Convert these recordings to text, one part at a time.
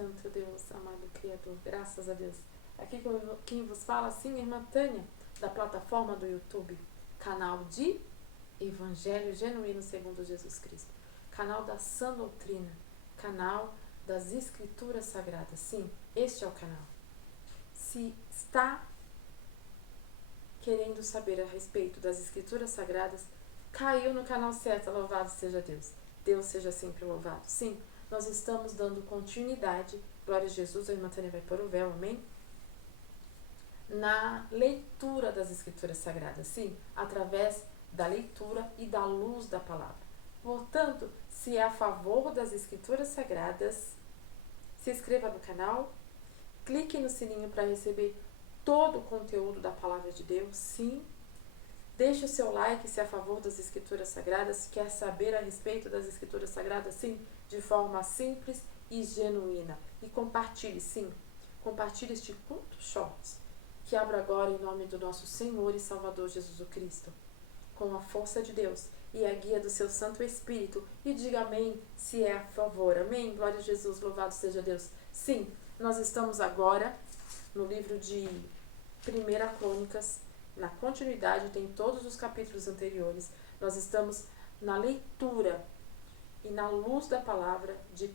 Santo Deus, amado Criador, graças a Deus. Aqui quem vos fala, sim, irmã Tânia, da plataforma do YouTube, canal de Evangelho Genuíno segundo Jesus Cristo, canal da Sã Doutrina, canal das Escrituras Sagradas. Sim, este é o canal. Se está querendo saber a respeito das Escrituras Sagradas, caiu no canal certo, louvado seja Deus. Deus seja sempre louvado. Sim, nós estamos dando continuidade, glória a Jesus, a irmã Tânia vai pôr o véu, amém? Na leitura das Escrituras Sagradas, sim, através da leitura e da luz da palavra. Portanto, se é a favor das Escrituras Sagradas, se inscreva no canal, clique no sininho para receber todo o conteúdo da Palavra de Deus, sim. Deixe o seu like se é a favor das Escrituras Sagradas, quer saber a respeito das Escrituras Sagradas, sim, de forma simples e genuína. E compartilhe, sim, compartilhe este culto shorts, que abra agora em nome do nosso Senhor e Salvador Jesus Cristo, com a força de Deus e a guia do seu Santo Espírito, e diga amém se é a favor. Amém? Glória a Jesus, louvado seja Deus. Sim, nós estamos agora no livro de 1 Crônicas, na continuidade, tem todos os capítulos anteriores. Nós estamos na leitura e na luz da palavra de 1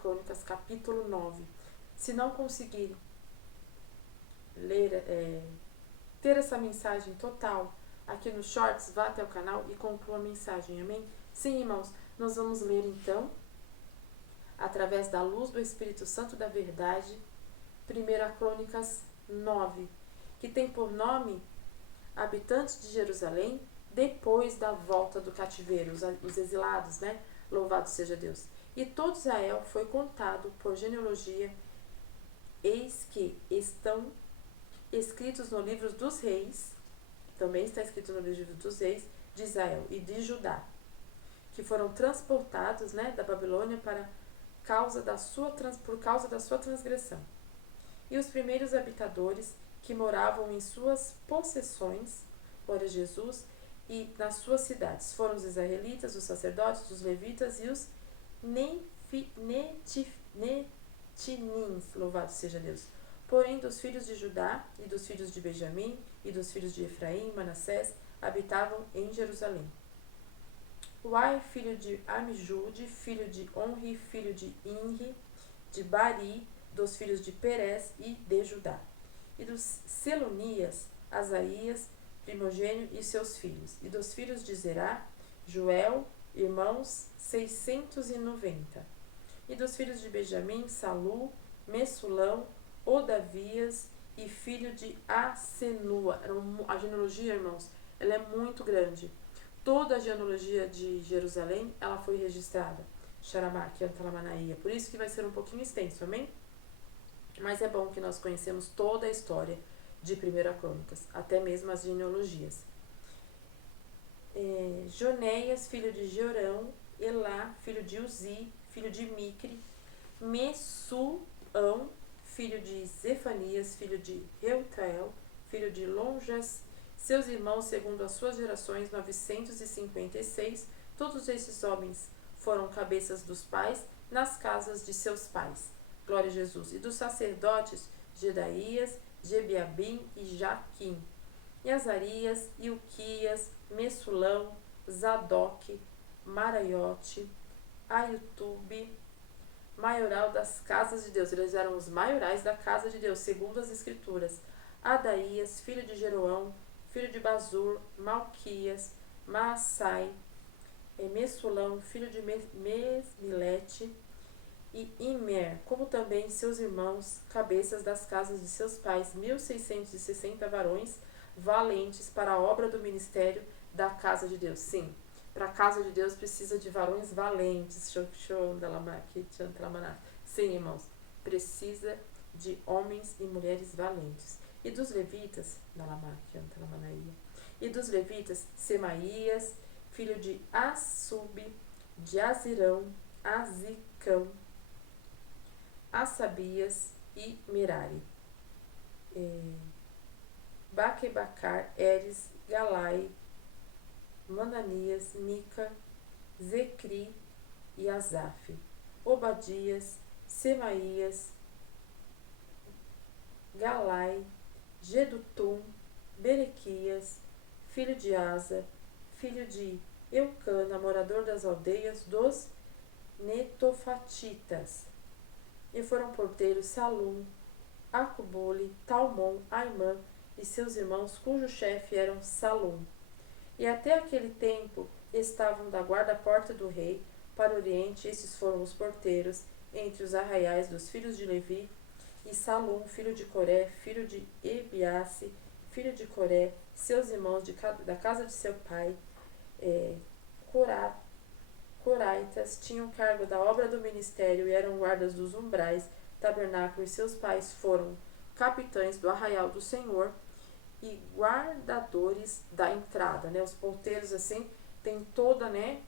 Crônicas, capítulo 9. Se não conseguir ler, ter essa mensagem total aqui no Shorts, vá até o canal e conclua a mensagem, amém? Sim, irmãos, nós vamos ler então, através da luz do Espírito Santo da verdade, 1 Crônicas 9, que tem por nome habitantes de Jerusalém depois da volta do cativeiro, os exilados, né? Louvado seja Deus. E todo Israel foi contado por genealogia, eis que estão escritos no livro dos reis, também está escrito no livro dos reis, de Israel e de Judá, que foram transportados, né, da Babilônia por causa da sua transgressão. E os primeiros habitadores que moravam em suas possessões, glória a Jesus, e nas suas cidades foram os israelitas, os sacerdotes, os levitas e os netinins, louvado seja Deus. Porém, dos filhos de Judá e dos filhos de Benjamim e dos filhos de Efraim e Manassés habitavam em Jerusalém. Uai, filho de Amijude, filho de Onri, filho de Inri, de Bari, dos filhos de Perez e de Judá. E dos Selonias, Asaías, primogênio e seus filhos. E dos filhos de Zerá, Joel, irmãos, 690. E dos filhos de Benjamim, Salu, Messulão, Odavias e filho de Asenua. A genealogia, irmãos, ela é muito grande. Toda a genealogia de Jerusalém, ela foi registrada. Xaramaki, Antalamanaia. Por isso que vai ser um pouquinho extenso, amém? Mas é bom que nós conhecemos toda a história de 1 Crônicas, até mesmo as genealogias. Jonéias, filho de Jorão, Elá, filho de Uzi, filho de Micre, Messuão, filho de Zefanias, filho de Reutrael, filho de Lonjas, seus irmãos segundo as suas gerações, 956, todos esses homens foram cabeças dos pais nas casas de seus pais. Glória a Jesus. E dos sacerdotes, Jedaías, Jebiabim e Jaquim. E Azarias, Ilquias, Messulão, Zadok, Maraiote, Aiutube, maioral das casas de Deus. Eles eram os maiorais da casa de Deus, segundo as Escrituras. Adaías, filho de Jeroão, filho de Bazur, Malquias, Maassai, Messulão, filho de Mesmilete, e Imer, como também seus irmãos, cabeças das casas de seus pais, 1660 varões valentes para a obra do ministério da casa de Deus. Sim, para a casa de Deus precisa de varões valentes. Sim, irmãos, precisa de homens e mulheres valentes. E dos levitas, e dos levitas, Semaías, filho de Assub, de Azirão, Azicão, Assabias e Merari. Baquebacar, Eres, Galai, Mananias, Mica, Zecri e Asaf. Obadias, Semaías, Galai, Gedutum, Berequias, filho de Asa, filho de Eucana, morador das aldeias dos Netofatitas. E foram porteiros Salum, Acubole, Talmon, Aimã e seus irmãos, cujo chefe eram Salum. E até aquele tempo estavam da guarda-porta do rei para o oriente. Esses foram os porteiros entre os arraiais dos filhos de Levi, e Salum, filho de Coré, filho de Ebiasse, filho de Coré, seus irmãos da casa de seu pai, Coraitas, tinham cargo da obra do ministério e eram guardas dos umbrais, tabernáculo, e seus pais foram capitães do arraial do Senhor e guardadores da entrada, né? Os porteiros, assim, tem toda, né,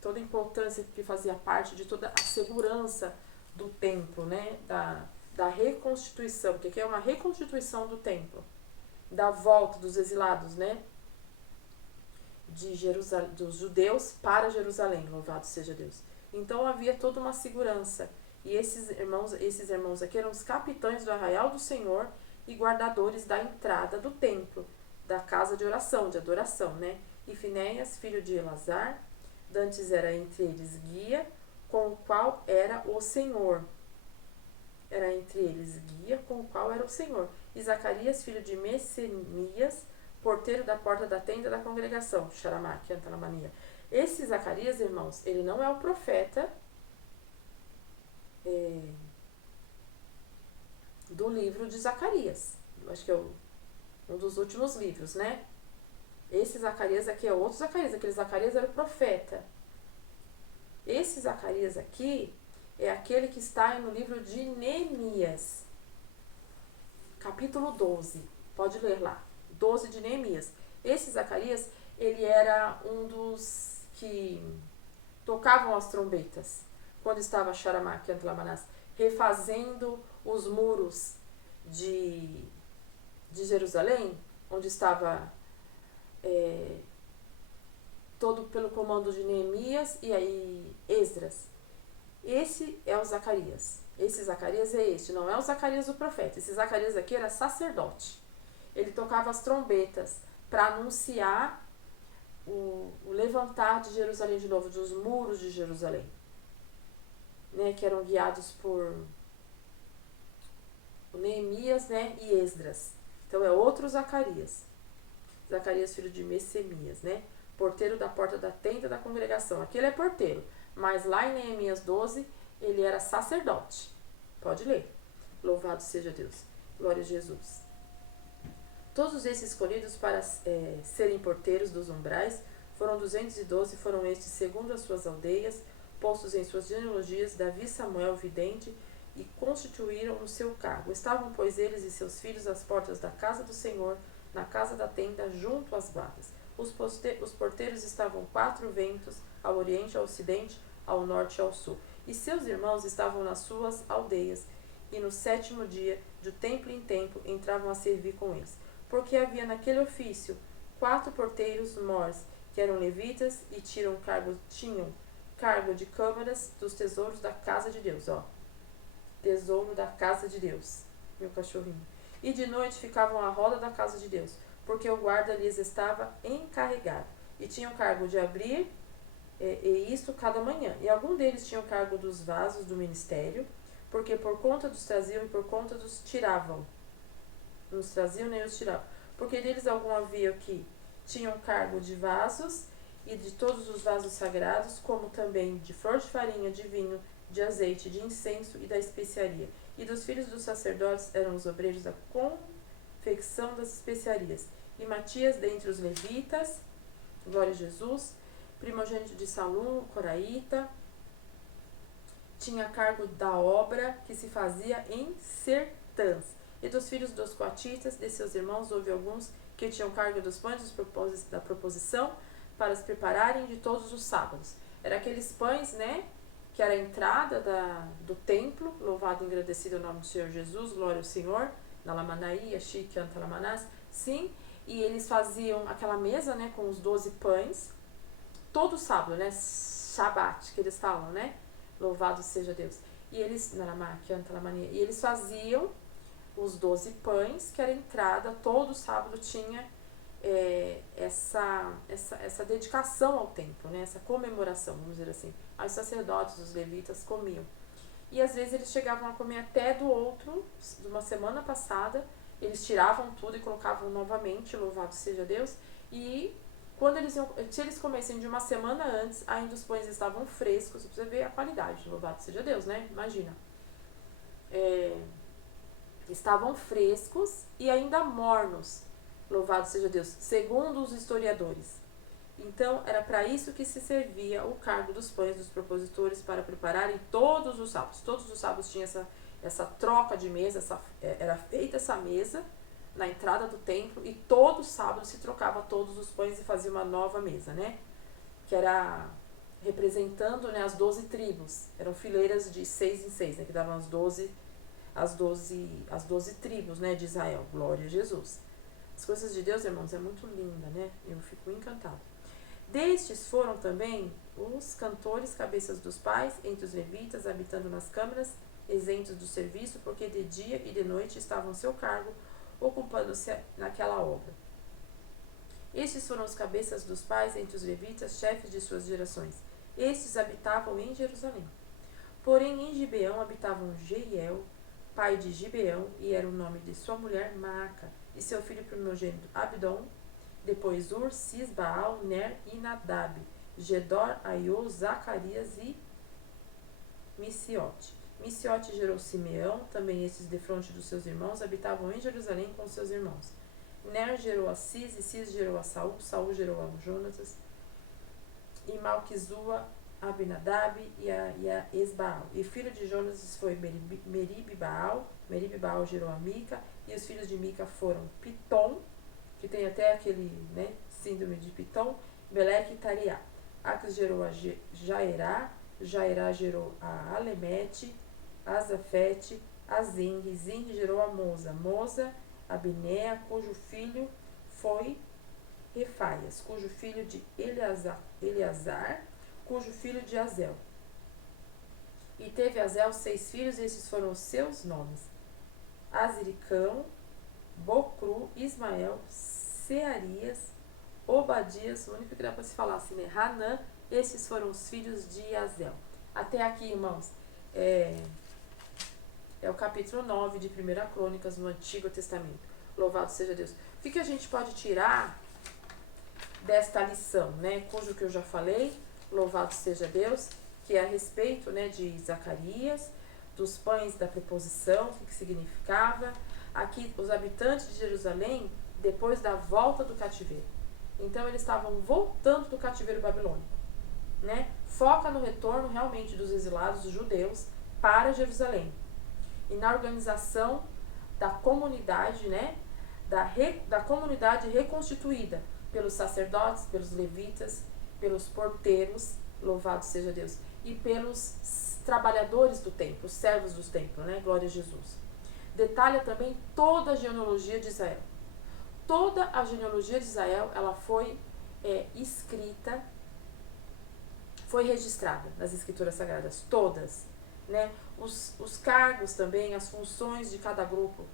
toda a importância que fazia parte de toda a segurança do templo, né, da reconstituição, porque aqui é uma reconstituição do templo, da volta dos exilados, né, de Jerusalém, dos judeus para Jerusalém, louvado seja Deus. Então havia toda uma segurança, e esses irmãos aqui eram os capitães do arraial do Senhor e guardadores da entrada do templo, da casa de oração, de adoração, né? E Finéias, filho de Elazar, dantes era entre eles guia, com o qual era o Senhor. Era entre eles guia, com o qual era o Senhor. E Zacarias, filho de Messenias, porteiro da porta da tenda da congregação, Xaramá, Antalamania. Esse Zacarias, irmãos, ele não é o profeta do livro de Zacarias. Eu acho que é um dos últimos livros, né? Esse Zacarias aqui é outro Zacarias. Aquele Zacarias era o profeta. Esse Zacarias aqui é aquele que está no livro de Neemias, capítulo 12. Pode ler lá. 12 de Neemias. Esse Zacarias, ele era um dos que tocavam as trombetas quando estava Xaramá, Antlamanás, refazendo os muros de Jerusalém, onde estava todo pelo comando de Neemias e aí Esdras. Esse é o Zacarias. Esse Zacarias é este, não é o Zacarias do profeta. Esse Zacarias aqui era sacerdote. Ele tocava as trombetas para anunciar o levantar de Jerusalém de novo, dos muros de Jerusalém, né, que eram guiados por Neemias, né, e Esdras. Então é outro Zacarias. Zacarias, filho de Messemias, né, porteiro da porta da tenda da congregação. Aqui ele é porteiro, mas lá em Neemias 12 ele era sacerdote. Pode ler. Louvado seja Deus. Glória a Jesus. Todos esses escolhidos para serem porteiros dos umbrais foram 212, foram estes segundo as suas aldeias, postos em suas genealogias, Davi, Samuel, vidente, e constituíram o seu cargo. Estavam, pois, eles e seus filhos às portas da casa do Senhor, na casa da tenda, junto às guardas. Os porteiros estavam 4 ventos, ao oriente, ao ocidente, ao norte e ao sul. E seus irmãos estavam nas suas aldeias, e no 7º dia, de templo em templo, entravam a servir com eles. Porque havia naquele ofício 4 porteiros mors, que eram levitas e tinham cargo de câmaras dos tesouros da casa de Deus. Tesouro da casa de Deus. Meu cachorrinho. E de noite ficavam à roda da casa de Deus, porque o guarda lhes estava encarregado. E tinham cargo de abrir, e isto cada manhã. E algum deles tinham cargo dos vasos do ministério, porque por conta dos traziam e por conta dos tiravam. Nos traziam nem os tiravam. Porque deles algum havia que tinham cargo de vasos e de todos os vasos sagrados, como também de flor de farinha, de vinho, de azeite, de incenso e da especiaria. E dos filhos dos sacerdotes eram os obreiros da confecção das especiarias. E Matias, dentre os levitas, glória a Jesus, primogênito de Salum, coraíta, tinha cargo da obra que se fazia em Sertãs. E dos filhos dos coatitas, de seus irmãos, houve alguns que tinham cargo dos pães da proposição, para os prepararem de todos os sábados. Era aqueles pães, né, que era a entrada do templo, louvado e agradecido o nome do Senhor Jesus, glória ao Senhor, na Lamanaí, Chique, Antalamanás, sim, e eles faziam aquela mesa, né, com os 12 pães, todo sábado, né, Shabat, que eles falam, né, louvado seja Deus. e eles, e eles faziam os 12 pães, que era a entrada, todo sábado tinha essa dedicação ao templo, né? Essa comemoração, vamos dizer assim. Aí os sacerdotes, os levitas comiam. E às vezes eles chegavam a comer até de uma semana passada, eles tiravam tudo e colocavam novamente, louvado seja Deus, e quando se eles comessem de uma semana antes, ainda os pães estavam frescos, você ver a qualidade, louvado seja Deus, né? Imagina. Estavam frescos e ainda mornos, louvado seja Deus, segundo os historiadores. Então, era para isso que se servia o cargo dos pães dos propositores, para prepararem todos os sábados. Todos os sábados tinha essa troca de mesa, era feita essa mesa na entrada do templo, e todo sábado se trocava todos os pães e fazia uma nova mesa, né? Que era representando, né, as 12 tribos. Eram fileiras de 6 em 6, né, que davam as 12 tribos, né, de Israel. Glória a Jesus. As coisas de Deus, irmãos, é muito linda, né? Eu fico encantado. Destes foram também os cantores, cabeças dos pais, entre os levitas, habitando nas câmaras, isentos do serviço, porque de dia e de noite estavam ao seu cargo, ocupando-se naquela obra. Estes foram os cabeças dos pais, entre os levitas, chefes de suas gerações. Estes habitavam em Jerusalém. Porém, em Gibeão habitavam Jeiel, pai de Gibeão, e era o nome de sua mulher Maaca, e seu filho primogênito Abdom, depois Ur, Cis, Baal, Ner e Nadab, Gedor, Aiô, Zacarias e Missiote. Missiote gerou Simeão, também esses defronte dos seus irmãos, habitavam em Jerusalém com seus irmãos. Ner gerou a Cis, e Cis gerou a Saul, Saul gerou a Jonatas, e Malquizua, Abinadab e a Esbaal. E filho de Jonatas foi Merib-Baal, Merib-Baal gerou a Mica, e os filhos de Mica foram Pitom, que tem até aquele, né, síndrome de Pitom, Beleque e Tariá. Aques gerou a Jairá, Jairá gerou a Alemete, a Zafete, a Zinri, Zinri gerou a Moza, Moza, a Binea, cujo filho foi Refaias, cujo filho de Eleazar, cujo filho de Azel. E teve Azel 6 filhos, e esses foram os seus nomes: Aziricão, Bocru, Ismael, Searias, Obadias, o único que dá para se falar assim, né? Hanã. Esses foram os filhos de Azel. Até aqui, irmãos, é o capítulo 9 de 1 Crônicas no Antigo Testamento. Louvado seja Deus. O que a gente pode tirar desta lição, né? Cujo que eu já falei, louvado seja Deus, que é a respeito, né, de Zacarias, dos pães da preposição, o que significava. Aqui, os habitantes de Jerusalém, depois da volta do cativeiro. Então, eles estavam voltando do cativeiro babilônico, né? Foca no retorno realmente dos exilados judeus para Jerusalém. E na organização da comunidade, né? Da comunidade reconstituída pelos sacerdotes, pelos levitas, pelos porteiros, louvado seja Deus, e pelos trabalhadores do templo, os servos do templo, né? Glória a Jesus. Detalha também toda a genealogia de Israel. Toda a genealogia de Israel, ela foi escrita, foi registrada nas Escrituras Sagradas, todas, né? Os cargos também, as funções de cada grupo,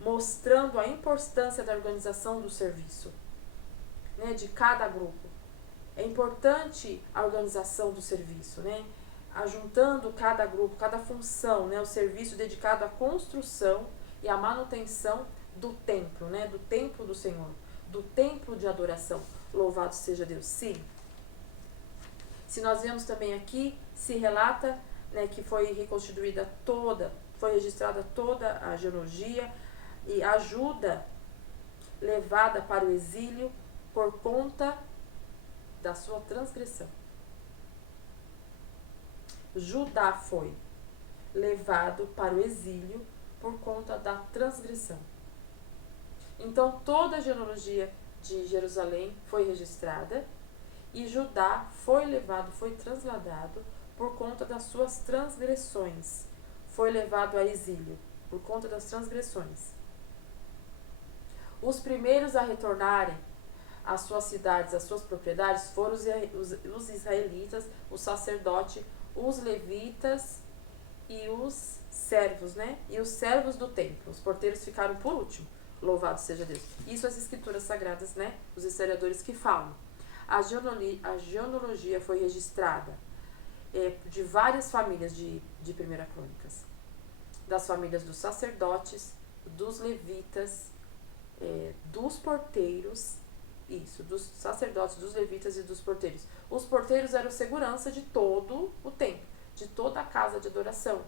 mostrando a importância da organização do serviço, né? De cada grupo. É importante a organização do serviço, né? Ajuntando cada grupo, cada função, né? O serviço dedicado à construção e à manutenção do templo, né? Do templo do Senhor, do templo de adoração. Louvado seja Deus. Sim. Se nós vemos também aqui, se relata, né, que foi reconstituída toda, foi registrada toda a genealogia e a Judá levada para o exílio por conta da sua transgressão. Judá foi levado para o exílio por conta da transgressão. Então, toda a genealogia de Jerusalém foi registrada e Judá foi levado, foi trasladado por conta das suas transgressões. Foi levado a exílio por conta das transgressões. Os primeiros a retornarem às suas cidades, às suas propriedades, foram os israelitas, o sacerdote, os levitas e os servos, né? E os servos do templo. Os porteiros ficaram por último. Louvado seja Deus. Isso as escrituras sagradas, né? Os historiadores que falam. A genealogia foi registrada de várias famílias de 1 Crônicas. Das famílias dos sacerdotes, dos levitas, dos porteiros, dos sacerdotes, dos levitas e dos porteiros. Os porteiros eram segurança de todo o templo, de toda a casa de adoração,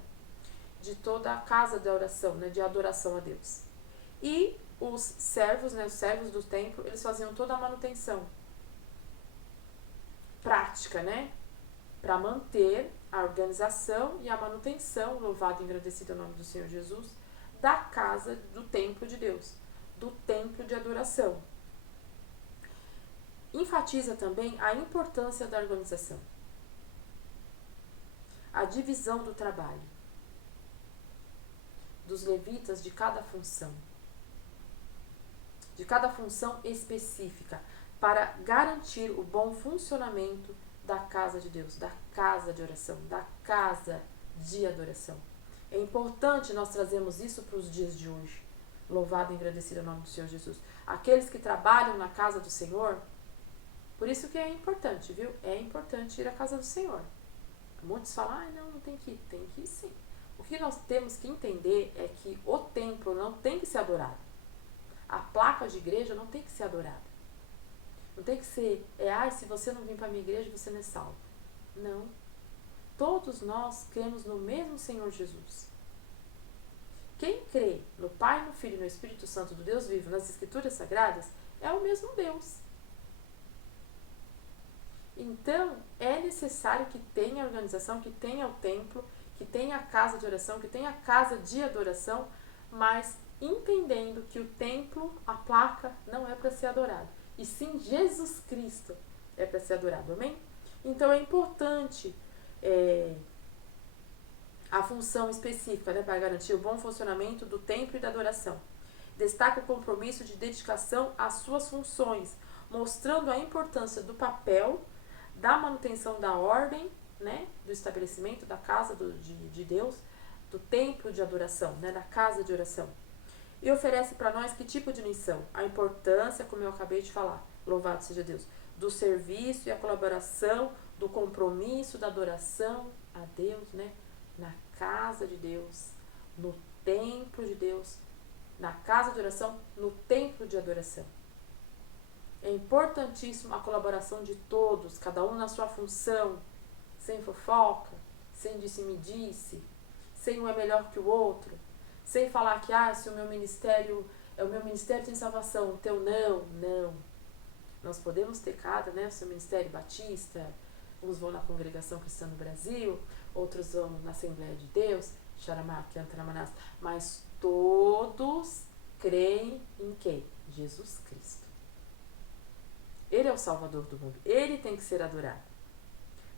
de toda a casa de oração, né, de adoração a Deus. E os servos, né, os servos do templo, eles faziam toda a manutenção prática, né, para manter a organização e a manutenção, louvado e agradecido o nome do Senhor Jesus, da casa do templo de Deus, do templo de adoração. Enfatiza também a importância da organização, a divisão do trabalho, dos levitas de cada função específica, para garantir o bom funcionamento da casa de Deus, da casa de oração, da casa de adoração. É importante nós trazermos isso para os dias de hoje. Louvado e agradecido o nome do Senhor Jesus. Aqueles que trabalham na casa do Senhor, por isso que é importante, viu? É importante ir à casa do Senhor. Muitos falam, não tem que ir. Tem que ir sim. O que nós temos que entender é que o templo não tem que ser adorado. A placa de igreja não tem que ser adorada. Não tem que ser, se você não vir para a minha igreja, você não é salvo. Não. Todos nós cremos no mesmo Senhor Jesus. Quem crê no Pai, no Filho e no Espírito Santo do Deus vivo, nas Escrituras Sagradas, é o mesmo Deus. Então, é necessário que tenha organização, que tenha o templo, que tenha a casa de oração, que tenha a casa de adoração, mas entendendo que o templo, a placa, não é para ser adorado. E sim, Jesus Cristo é para ser adorado, amém? Então é importante a função específica, né, para garantir o bom funcionamento do templo e da adoração. Destaca o compromisso de dedicação às suas funções, mostrando a importância do papel, da manutenção da ordem, né, do estabelecimento da casa de Deus, do templo de adoração, né, da casa de oração. E oferece para nós que tipo de missão? A importância, como eu acabei de falar, louvado seja Deus, do serviço e a colaboração, do compromisso, da adoração a Deus, né? Na casa de Deus, no templo de Deus, na casa de oração, no templo de adoração. É importantíssimo a colaboração de todos, cada um na sua função, sem fofoca, sem disse-me-disse, sem um é melhor que o outro, sem falar que, se o meu ministério tem salvação, o teu não. Nós podemos ter né, o seu ministério batista, uns vão na Congregação Cristã no Brasil, outros vão na Assembleia de Deus, mas todos creem em quem? Jesus Cristo. Ele é o Salvador do mundo, ele tem que ser adorado.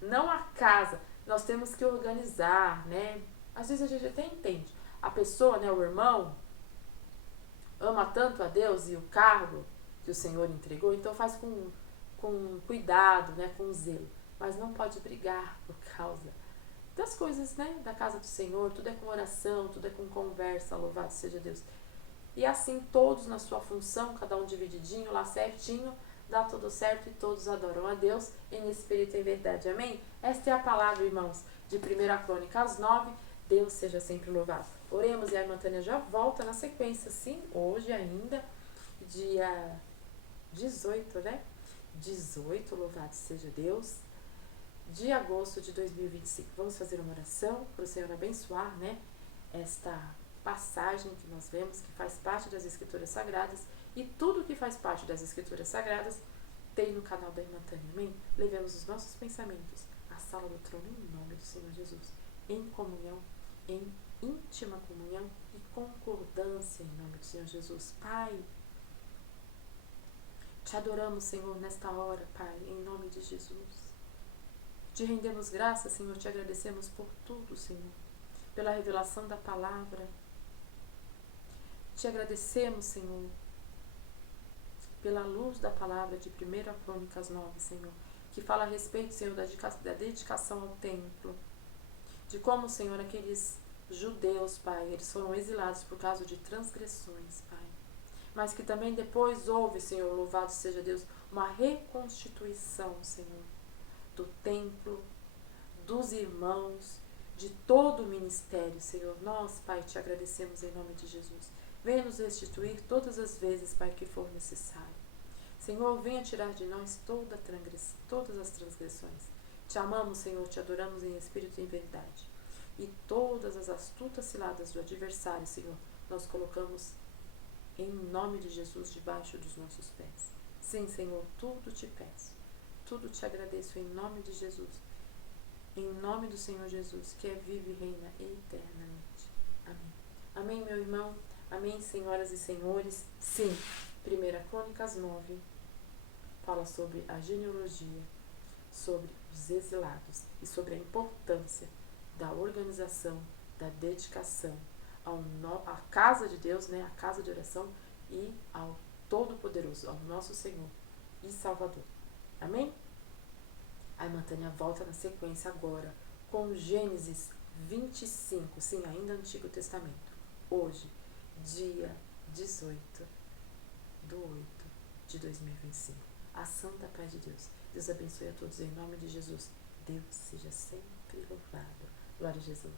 Não a casa, nós temos que organizar, né? Às vezes a gente até entende. A pessoa, né, o irmão, ama tanto a Deus e o cargo que o Senhor entregou, então faz com cuidado, né, com zelo. Mas não pode brigar por causa das coisas, né, da casa do Senhor. Tudo é com oração, tudo é com conversa, louvado seja Deus. E assim todos na sua função, cada um divididinho lá certinho, dá tudo certo e todos adoram a Deus em espírito e em verdade. Amém? Esta é a palavra, irmãos, de 1 Crônicas 9. Deus seja sempre louvado. Oremos e a irmã Tânia já volta na sequência, sim, hoje ainda, dia 18, né? 18, louvado seja Deus, de agosto de 2025. Vamos fazer uma oração para o Senhor abençoar, né? Esta passagem que nós vemos, que faz parte das Escrituras Sagradas, e tudo que faz parte das Escrituras Sagradas tem no canal da irmã Tânia, amém? Levemos os nossos pensamentos à sala do trono em nome do Senhor Jesus, em comunhão, em íntima comunhão e concordância em nome do Senhor Jesus. Pai, te adoramos, Senhor, nesta hora, Pai, em nome de Jesus. Te rendemos graças, Senhor, te agradecemos por tudo, Senhor, pela revelação da palavra. Te agradecemos, Senhor, pela luz da palavra de 1 Crônicas 9, Senhor, que fala a respeito, Senhor, da dedicação ao templo, de como, Senhor, aqueles judeus, Pai, eles foram exilados por causa de transgressões, Pai. Mas que também depois houve, Senhor, louvado seja Deus, uma reconstituição, Senhor, do templo, dos irmãos, de todo o ministério, Senhor. Nós, Pai, te agradecemos em nome de Jesus. Venha nos restituir todas as vezes, Pai, que for necessário. Senhor, venha tirar de nós todas as transgressões. Te amamos, Senhor, te adoramos em espírito e em verdade. E todas as astutas ciladas do adversário, Senhor, nós colocamos em nome de Jesus debaixo dos nossos pés. Sim, Senhor, tudo te peço, tudo te agradeço em nome de Jesus. Em nome do Senhor Jesus, que é vivo e reina eternamente. Amém. Amém, meu irmão. Amém, senhoras e senhores. Sim, 1 Crônicas 9 fala sobre a genealogia, sobre os exilados e sobre a importância da organização, da dedicação à casa de Deus, né, a casa de oração e ao Todo-Poderoso, ao nosso Senhor e Salvador. Amém? A irmã Tânia volta na sequência agora com Gênesis 25, sim, ainda Antigo Testamento. Hoje, dia 18 de 8 de 2025. A santa paz de Deus. Deus abençoe a todos em nome de Jesus. Deus seja sempre louvado. Glória a Jesus.